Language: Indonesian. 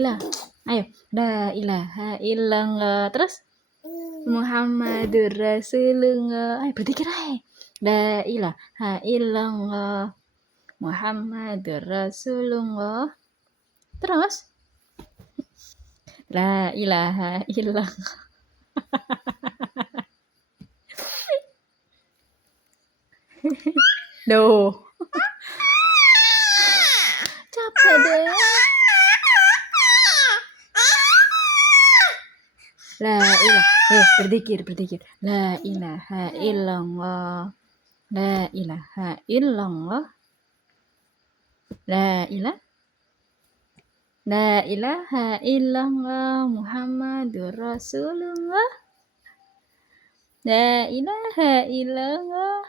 ilaha. Ayo, la ilaha illallah. Terus Muhammadur Rasulullah. Ayo berzikir aja. La ilaha illallah. Muhammadur Rasulullah. Terus la ilaha illallah. Duh. Capek deh. La ilaha, berzikir. La ilaha illallah. La ilaha illallah. La ilaha illallah Muhammadur Rasulullah. La ilaha illallah.